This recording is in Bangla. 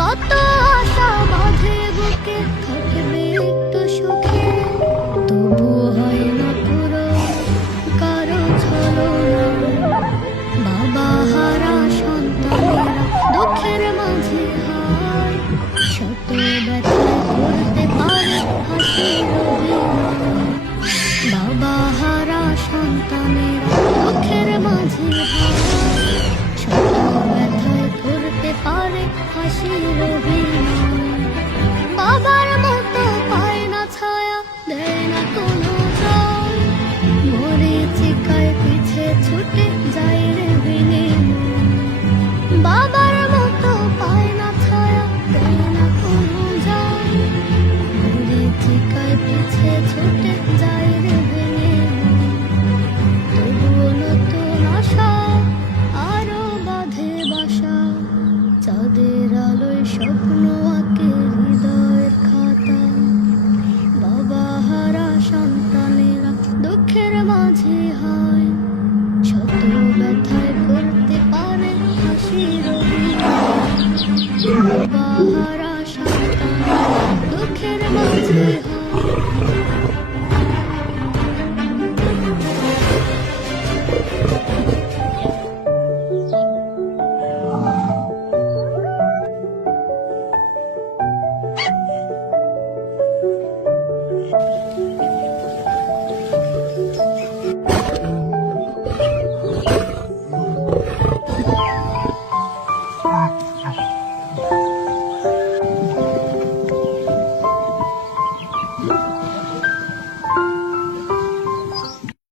কত আশা বাঁধে বুকে, থাকবে একটু সুখে, তবু হয় না পুরো কারো ছলনা। বাবা হারা সন্তানেরা দুঃখের মাঝে হায়, শত ব্যথায় করতে পারে হাসির অভিনয়। বাবা হারা সন্তানেরা দুঃখের মাঝে হায়, শত ব্যথায় করতে পারে হাসির অভিনয়। বাবার মতো পায় না ছায়া, দেয় না কোনো জয়, মরীচিকায় পিছে ছুটে যায় রে বিনিময়। বাবার মতো পায় না ছায়া, দেয় না কোনো জয়, মরীচিকায় পিছে ছুটে যায় রে বিনিময়।